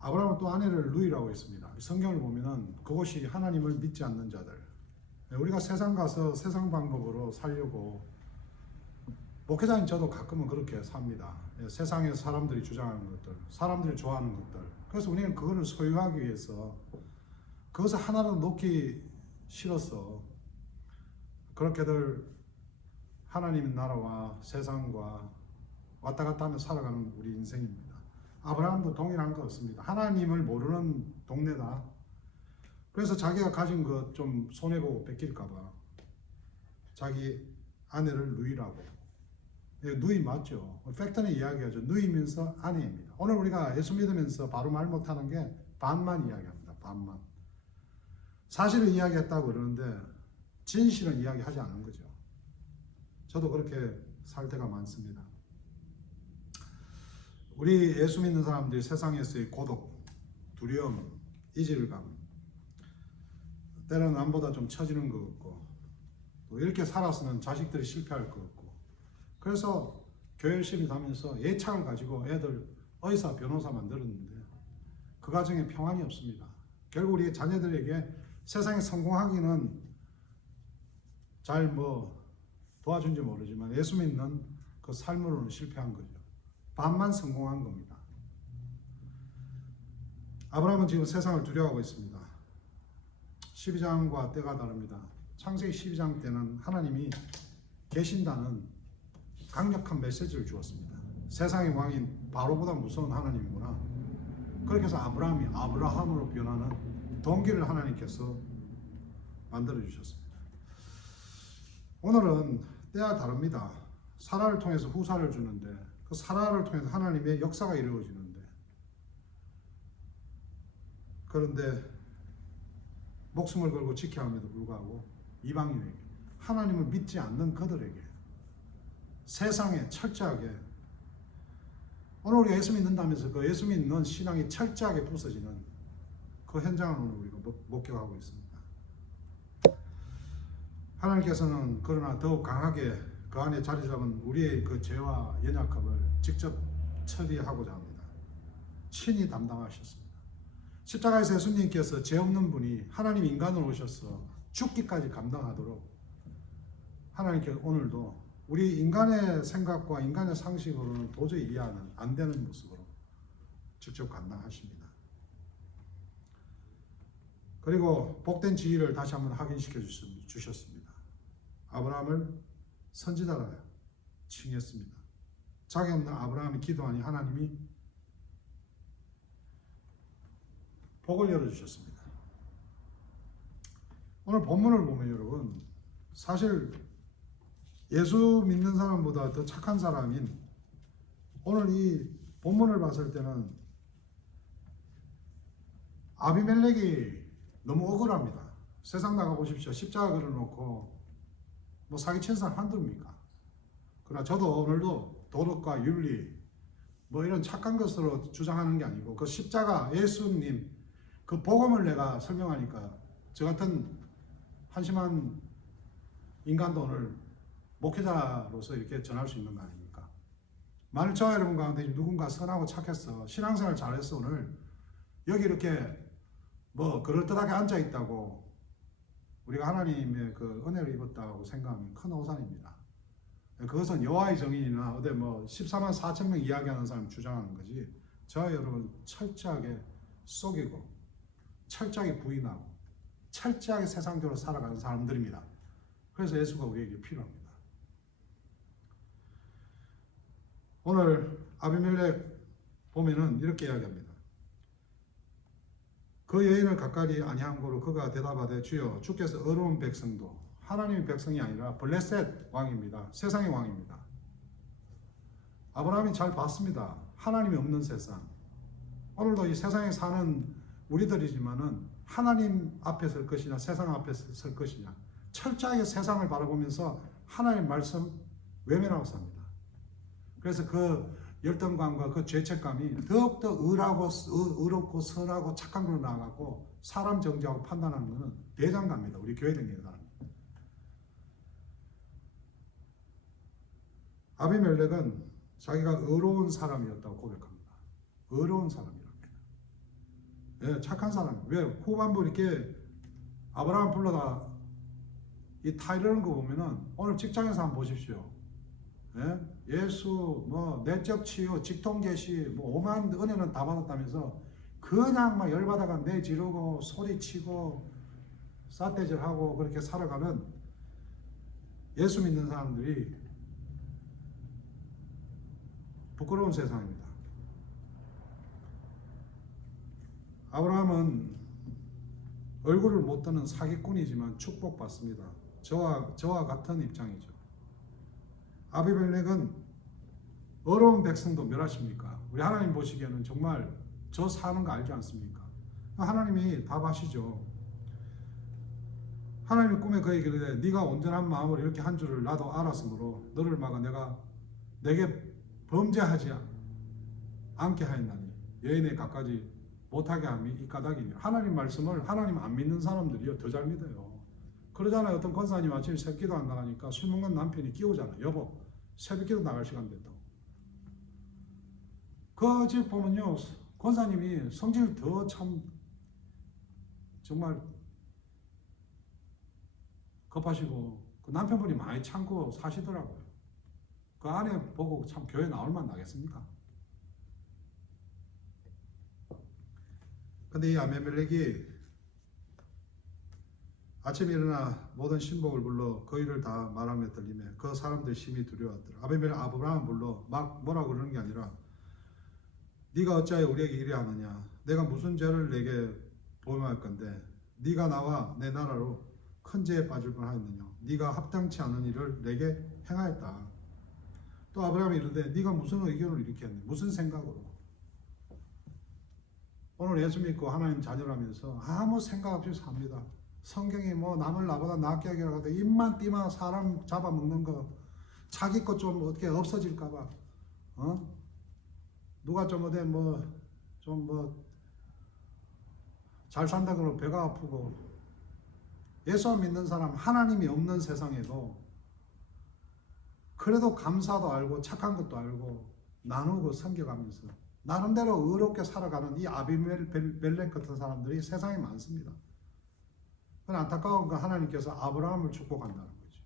아브라함은 또 아내를 누이라고 했습니다. 성경을 보면은 그것이 하나님을 믿지 않는 자들. 우리가 세상 가서 세상 방법으로 살려고, 목회자인 저도 가끔은 그렇게 삽니다. 세상에서 사람들이 주장하는 것들, 사람들이 좋아하는 것들. 그래서 우리는 그거를 소유하기 위해서 그것을 하나로 놓기 싫어서 그렇게들 하나님 나라와 세상과 왔다 갔다 하며 살아가는 우리 인생입니다. 아브라함도 동일한 것 같습니다. 하나님을 모르는 동네다. 그래서 자기가 가진 것 좀 손해보고 뺏길까봐 자기 아내를 누이라고. 누이 맞죠? 팩트는 이야기하죠. 누이면서 아내입니다. 오늘 우리가 예수 믿으면서 바로 말 못하는 게 반만 이야기합니다. 반만. 사실을 이야기했다고 그러는데 진실은 이야기하지 않은 거죠. 저도 그렇게 살 때가 많습니다. 우리 예수 믿는 사람들이 세상에서의 고독, 두려움, 이질감, 때로는 남보다 좀 처지는 것 같고, 또 이렇게 살아서는 자식들이 실패할 것 같고, 그래서 교회 열심히 다니면서 예착을 가지고 애들 의사, 변호사 만들었는데 그 과정에 평안이 없습니다. 결국 우리 자녀들에게 세상에 성공하기는 잘 도와준지 모르지만 예수 믿는 그 삶으로는 실패한 거죠. 반만 성공한 겁니다. 아브라함은 지금 세상을 두려워하고 있습니다. 12장과 때가 다릅니다. 창세기 12장 때는 하나님이 계신다는 강력한 메시지를 주었습니다. 세상의 왕인 바로보다 무서운 하나님이구나. 그렇게 해서 아브라함이 아브라함으로 변하는 동기를 하나님께서 만들어 주셨습니다. 오늘은 때가 다릅니다. 사라를 통해서 후사를 주는데 그 사라를 통해서 하나님의 역사가 이루어지는데, 그런데 목숨을 걸고 지켜야 함에도 불구하고 이방인에게, 하나님을 믿지 않는 그들에게, 세상에 철저하게, 오늘 우리가 예수 믿는다면서 그 예수 믿는 신앙이 철저하게 부서지는 그 현장을 오늘 우리가 목격하고 있습니다. 하나님께서는 그러나 더욱 강하게 그 안에 자리 잡은 우리의 그 죄와 연약함을 직접 처리하고자 합니다. 친히 담당하셨습니다. 십자가에서 예수님께서 죄 없는 분이 하나님 인간으로 오셔서 죽기까지 감당하도록 하나님께서 오늘도 우리 인간의 생각과 인간의 상식으로는 도저히 이해하는 안 되는 모습으로 직접 감당하십니다. 그리고 복된 지위를 다시 한번 확인시켜 주셨습니다. 아브라함을 선지자라 칭했습니다. 자격 없는 아브라함이 기도하니 하나님이 복을 열어주셨습니다. 오늘 본문을 보면 여러분, 사실 예수 믿는 사람보다 더 착한 사람인, 오늘 이 본문을 봤을 때는 아비멜렉이 너무 억울합니다. 세상 나가보십시오. 십자가 걸어놓고 사기친 사람 한둘입니까? 그러나 저도 오늘도 도덕과 윤리 이런 착한 것으로 주장하는 게 아니고, 그 십자가 예수님 그 복음을 내가 설명하니까 저 같은 한심한 인간도 오늘 목회자로서 이렇게 전할 수 있는 거 아닙니까? 만일 저와 여러분 가운데 누군가 선하고 착해서 신앙생활 잘해서 오늘 여기 이렇게 그럴듯하게 앉아있다고 우리가 하나님의 그 은혜를 입었다고 생각하면 큰 오산입니다. 그것은 여호와의 정인이나 어디 14만 4천 명 이야기하는 사람 주장하는 거지, 저와 여러분 철저하게 속이고 철저하게 부인하고 철저하게 세상적으로 살아가는 사람들입니다. 그래서 예수가 우리에게 필요합니다. 오늘 아비멜렉 보면은 이렇게 이야기합니다. 그 여인을 가까이 아니한 고로 그가 대답하되 주여 주께서 어려운 백성도, 하나님의 백성이 아니라 블레셋 왕입니다. 세상의 왕입니다. 아브라함이 잘 봤습니다. 하나님이 없는 세상. 오늘도 이 세상에 사는 우리들이지만은 하나님 앞에 설 것이냐 세상 앞에 설 것이냐, 철저하게 세상을 바라보면서 하나님의 말씀 외면하고 삽니다. 그래서 그 열등감과 그 죄책감이 더욱더 의롭고 선하고 착한 걸로 나아가고 사람 정죄하고 판단하는 것은 대장갑니다. 우리 교회 다니는 사람. 아비멜렉은 자기가 의로운 사람이었다고 고백합니다. 의로운 사람이랍니다. 예, 착한 사람. 왜 후반부 이렇게 아브라함 불러다 이 타이르는 거 보면은 오늘 직장에서 한번 보십시오. 예? 예수 뭐 내적 치유, 직통 계시, 뭐 오만 은혜는 다 받았다면서 그냥 막 열받아가 내지르고 소리치고 삿대질하고 그렇게 살아가는 예수 믿는 사람들이 부끄러운 세상입니다. 아브라함은 얼굴을 못 드는 사기꾼이지만 축복받습니다. 저와 같은 입장이죠. 아비멜렉은 어려운 백성도 멸하십니까? 우리 하나님 보시기에는 정말 저 사는 거 알지 않습니까? 하나님이 답하시죠. 하나님이 꿈에 그에게 이르되 네가 온전한 마음으로 이렇게 한 줄을 나도 알았으므로 너를 막아 내가 내게 범죄하지 않게 하였나니 여인의 갖가지 못하게 함이 이 까닭이니. 하나님 말씀을 하나님 안 믿는 사람들이요 더 잘 믿어요. 그러잖아요. 어떤 권사님 아침에 새벽기도 안 나가니까 술 먹는 남편이 끼우잖아요. 여보 새벽기도 나갈 시간 됐다고. 그 집 보면요 권사님이 성질 더 참 정말 급하시고 그 남편분이 많이 참고 사시더라고요. 그 아내 보고 참 교회 나올 만 나겠습니까? 근데 이 아비멜렉이 아침에 일어나 모든 신복을 불러 그 일을 다 말하며 들리며 그 사람들 심히 두려웠더라. 아비멜렉 아브라함 불러 막 뭐라고 그러는 게 아니라 네가 어찌하여 우리에게 이래 하느냐. 내가 무슨 죄를 내게 보임할 건데 네가 나와 내 나라로 큰 죄에 빠질 뻔하였느냐. 네가 합당치 않은 일을 내게 행하였다. 또 아브라함이 이르되 네가 무슨 의견을 일으켰니? 무슨 생각으로? 오늘 예수 믿고 하나님 자녀라면서 아무 생각 없이 삽니다. 성경이 뭐 남을 나보다 낫게 하기라 하되 입만 띠만 사람 잡아먹는 거 자기 것 좀 어떻게 없어질까봐 누가 좀 어디 잘 산다 그러고 배가 아프고. 예수 믿는 사람 하나님이 없는 세상에도 그래도 감사도 알고 착한 것도 알고 나누고 섬겨가면서 나름대로 의롭게 살아가는 이 아비멜렉 같은 사람들이 세상에 많습니다. 안타까운 건 하나님께서 아브라함을 축복한다는 거죠.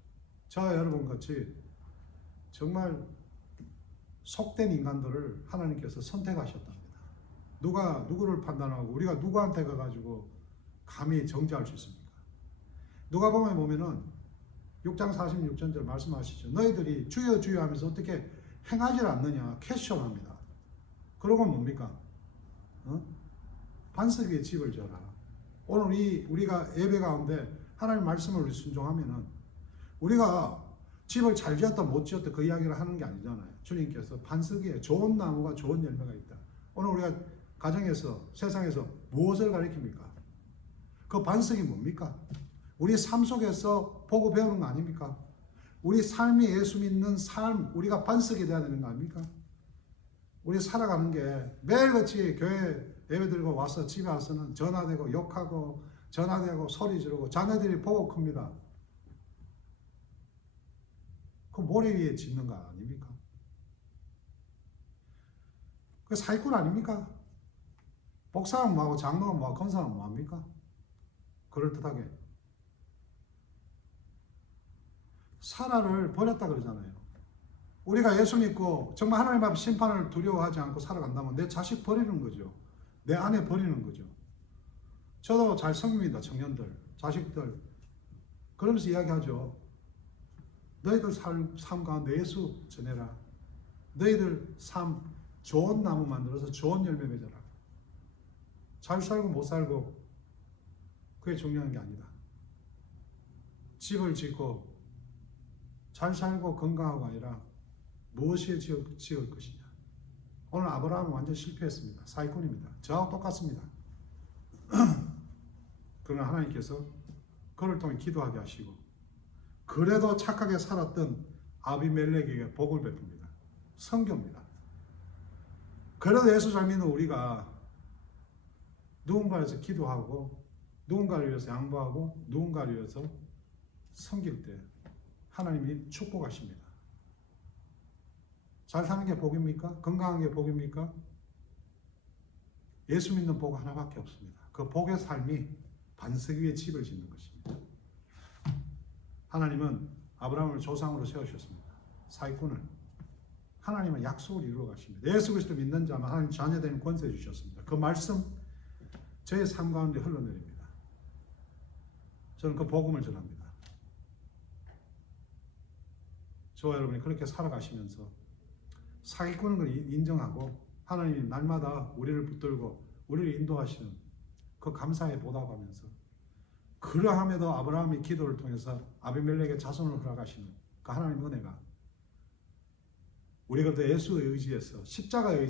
저와 여러분 같이 정말 속된 인간들을 하나님께서 선택하셨답니다. 누가 누구를 판단하고 우리가 누구한테 가가지고 감히 정죄할 수 있습니까? 누가복음에 보면은 6장 46절 말씀하시죠. 너희들이 주여 주여 하면서 어떻게 행하지 않느냐 퀘스천합니다. 그러고 뭡니까? 반석 위에 집을 져라. 오늘 우리가 예배 가운데 하나님 말씀을 순종하면은 우리가 집을 잘 지었다 못 지었다 그 이야기를 하는 게 아니잖아요. 주님께서 반석 위에 좋은 나무가 좋은 열매가 있다. 오늘 우리가 가정에서 세상에서 무엇을 가리킵니까? 그 반석이 뭡니까? 우리 삶 속에서 보고 배우는 거 아닙니까? 우리 삶이 예수 믿는 삶, 우리가 반석이 되어야 되는 거 아닙니까? 우리 살아가는 게 매일같이 교회 예배 드리고 와서 집에 와서는 전화되고 욕하고 전화되고 소리 지르고 자녀들이 보고 큽니다. 그 모래 위에 짓는 거 아닙니까? 그 사기꾼 아닙니까? 목사는 뭐하고 장로는 뭐하고 권사는 뭐합니까? 그럴듯하게 사라를 버렸다 그러잖아요. 우리가 예수 믿고 정말 하나님 앞에 심판을 두려워하지 않고 살아간다면 내 자식 버리는 거죠. 내 아내 버리는 거죠. 저도 잘 섬깁니다. 청년들, 자식들. 그러면서 이야기하죠. 너희들 삶 가운데 예수 전해라. 너희들 삶 좋은 나무 만들어서 좋은 열매 맺어라. 잘 살고 못 살고 그게 중요한 게 아니다. 집을 짓고 잘 살고 건강하고 아니라 무엇에 지을 것이냐. 오늘 아브라함은 완전 실패했습니다. 사기꾼입니다. 저하고 똑같습니다. 그러나 하나님께서 그를 통해 기도하게 하시고 그래도 착하게 살았던 아비멜렉에게 복을 베풉니다. 성교입니다. 그래도 예수 잘 믿는 우리가 누군가를 위해서 기도하고 누군가를 위해서 양보하고 누군가를 위해서 섬길 때 하나님이 축복하십니다. 잘 사는 게 복입니까? 건강한 게 복입니까? 예수 믿는 복 하나밖에 없습니다. 그 복의 삶이 반석 위에 집을 짓는 것입니다. 하나님은 아브라함을 조상으로 세우셨습니다. 사기꾼을. 하나님은 약속을 이루어 가십니다. 예수 그리스도 믿는 자만 하나님 자녀되는 권세 주셨습니다. 그 말씀 제 삶 가운데 흘러내립니다. 저는 그 복음을 전합니다. 저와 여러분이 그렇게 살아가시면서 사기꾼은 걸 인정하고 하나님이 날마다 우리를 붙들고 우리를 인도하시는 그 감사에 보답하면서 그러함에도 아브라함의 기도를 통해서 아비멜렉의 자손을 허락하시는 그 하나님의 은혜가 우리가 예수의 의지에서 십자가의